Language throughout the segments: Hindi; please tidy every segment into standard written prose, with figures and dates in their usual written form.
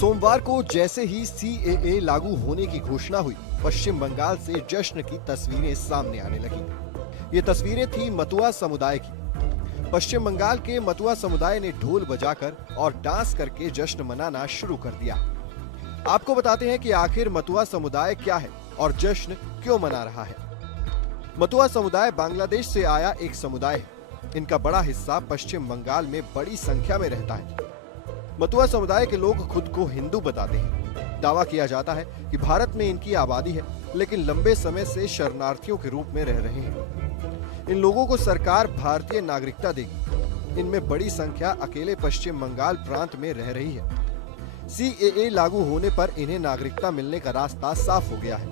सोमवार को जैसे ही सीएए लागू होने की घोषणा हुई, पश्चिम बंगाल से जश्न की तस्वीरें सामने आने लगी। ये तस्वीरें थी मतुआ समुदाय की। पश्चिम बंगाल के मतुआ समुदाय ने ढोल बजाकर और डांस करके जश्न मनाना शुरू कर दिया। आपको बताते हैं कि आखिर मतुआ समुदाय क्या है और जश्न क्यों मना रहा है। मतुआ समुदाय बांग्लादेश से आया एक समुदाय है। इनका बड़ा हिस्सा पश्चिम बंगाल में बड़ी संख्या में रहता है। मतुआ समुदाय के लोग खुद को हिंदू बताते हैं। दावा किया जाता है कि भारत में इनकी आबादी है, लेकिन लंबे समय से शरणार्थियों के रूप में रह रहे हैं। इन लोगों को सरकार भारतीय नागरिकता देगी। इनमें बड़ी संख्या अकेले पश्चिम बंगाल प्रांत में रह रही है। सीएए लागू होने पर इन्हें नागरिकता मिलने का रास्ता साफ हो गया है।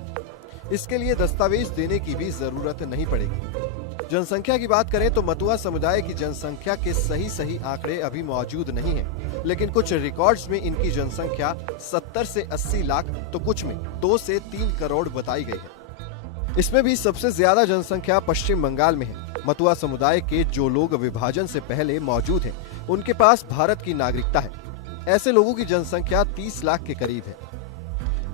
इसके लिए दस्तावेज देने की भी जरूरत नहीं पड़ेगी। जनसंख्या की बात करें तो मतुआ समुदाय की जनसंख्या के सही आंकड़े अभी मौजूद नहीं हैं, लेकिन कुछ रिकॉर्ड्स में इनकी जनसंख्या 70 से 80 लाख तो कुछ में 2 से 3 करोड़ बताई गई है। इसमें भी सबसे ज्यादा जनसंख्या पश्चिम बंगाल में है। मतुआ समुदाय के जो लोग विभाजन से पहले मौजूद हैं, उनके पास भारत की नागरिकता है। ऐसे लोगों की जनसंख्या 30 लाख के करीब है।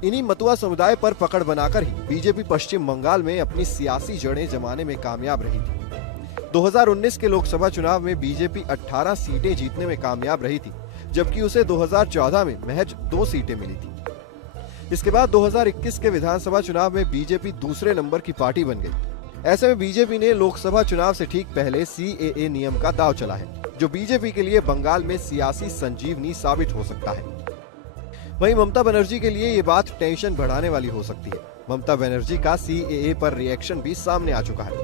इन्हीं मतुआ समुदाय पर पकड़ बनाकर ही बीजेपी पश्चिम बंगाल में अपनी सियासी जड़ें जमाने में कामयाब रही थी। 2019 के लोकसभा चुनाव में बीजेपी 18 सीटें जीतने में कामयाब रही थी, जबकि उसे 2014 में महज 2 सीटें मिली थी। इसके बाद 2021 के विधानसभा चुनाव में बीजेपी दूसरे नंबर की पार्टी बन गई। ऐसे में बीजेपी ने लोकसभा चुनाव से ठीक पहले सीएए नियम का दांव चला है, जो बीजेपी के लिए बंगाल में सियासी संजीवनी साबित हो सकता है। वहीं ममता बनर्जी के लिए ये बात टेंशन बढ़ाने वाली हो सकती है। ममता बनर्जी का सीएए पर रिएक्शन भी सामने आ चुका है।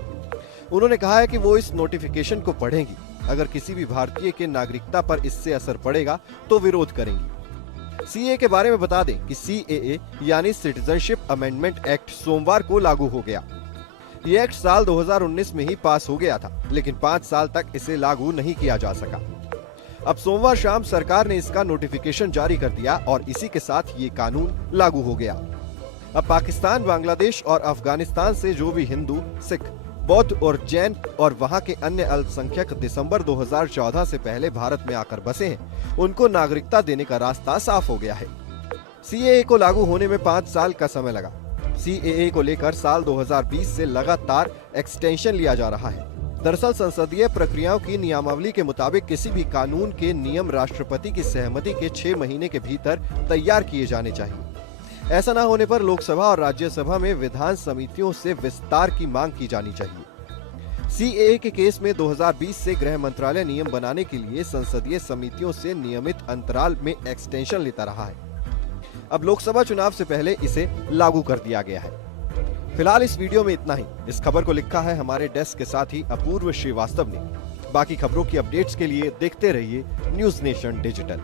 उन्होंने कहा है कि वो इस नोटिफिकेशन को पढ़ेंगी। अगर किसी भी भारतीय के नागरिकता पर इससे असर पड़ेगा तो विरोध करेंगी। सीएए के बारे में बता दें कि सीएए यानी सिटीजनशिप अमेंडमेंट एक्ट सोमवार को लागू हो गया। ये एक्ट साल 2019 में ही पास हो गया था, लेकिन 5 साल तक इसे लागू नहीं किया जा सका। अब सोमवार शाम सरकार ने इसका नोटिफिकेशन जारी कर दिया और इसी के साथ ये कानून लागू हो गया। अब पाकिस्तान, बांग्लादेश और अफगानिस्तान से जो भी हिंदू, सिख, बौद्ध और जैन और वहां के अन्य अल्पसंख्यक दिसंबर 2014 से पहले भारत में आकर बसे हैं, उनको नागरिकता देने का रास्ता साफ हो गया है। सीएए को लागू होने में 5 साल का समय लगा। सीएए को लेकर साल 2020 से लगातार एक्सटेंशन लिया जा रहा है। दरअसल संसदीय प्रक्रियाओं की नियमावली के मुताबिक किसी भी कानून के नियम राष्ट्रपति की सहमति के 6 महीने के भीतर तैयार किए जाने चाहिए। ऐसा न होने पर लोकसभा और राज्यसभा में विधान समितियों से विस्तार की मांग की जानी चाहिए। सीएए के केस में 2020 से गृह मंत्रालय नियम बनाने के लिए संसदीय समितियों से नियमित अंतराल में एक्सटेंशन लेता रहा है। अब लोकसभा चुनाव से पहले इसे लागू कर दिया गया है। फिलहाल इस वीडियो में इतना ही। इस खबर को लिखा है हमारे डेस्क के साथी अपूर्व श्रीवास्तव ने। बाकी खबरों की अपडेट्स के लिए देखते रहिए न्यूज़ नेशन डिजिटल।